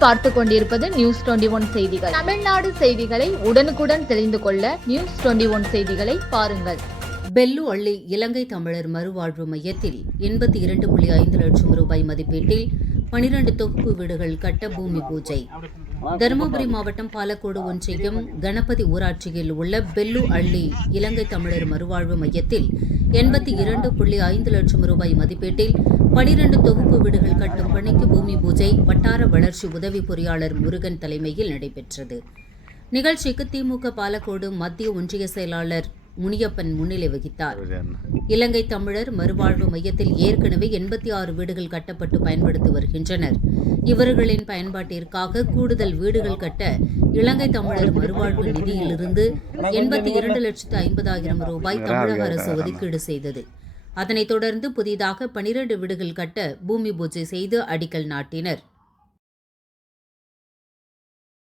நீங்கள் பார்த்து கொண்டிருப்பது நியூஸ் 21 செய்திகள். தமிழ்நாடு செய்திகளை உடனுக்குடன் தெரிந்து கொள்ள நியூஸ் 21 செய்திகளை பாருங்கள். பெல்லு அள்ளி இலங்கை தமிழர் மறுவாழ்வு மையத்தில் 82.5 லட்சம் ரூபாய் மதிப்பீட்டில் 12 தொகுப்பு வீடுகள் கட்ட பூமி பூஜை. தருமபுரி மாவட்டம் பாலக்கோடு ஒன்றியம் கணபதி ஊராட்சியில் உள்ள பெல்லு அள்ளி இலங்கை தமிழர் மறுவாழ்வு மையத்தில் 82.5 லட்சம் ரூபாய் மதிப்பீட்டில் 12 தொகுப்பு வீடுகள் கட்டும் பணிக்கு பூமி பூஜை வட்டார வளர்ச்சி உதவி பொறியாளர் முருகன் தலைமையில் நடைபெற்றது. நிகழ்ச்சிக்கு திமுக பாலக்கோடு மத்திய ஒன்றிய செயலாளர் முனியப்பன் முன்னிலை வகித்தார். இலங்கை தமிழர் மறுவாழ்வு மையத்தில் ஏற்கனவே 86 வீடுகள் கட்டப்பட்டு பயன்படுத்தி வருகின்றனர். இவர்களின் பயன்பாட்டிற்காக கூடுதல் வீடுகள் கட்ட இலங்கை தமிழர் மறுவாழ்வு நிதியிலிருந்து 82,50,000 ரூபாய் தமிழக அரசு ஒதுக்கீடு செய்தது. அதனைத் தொடர்ந்து புதிதாக 12 வீடுகள் கட்ட பூமி பூஜை செய்து அடிக்கல் நாட்டினர்.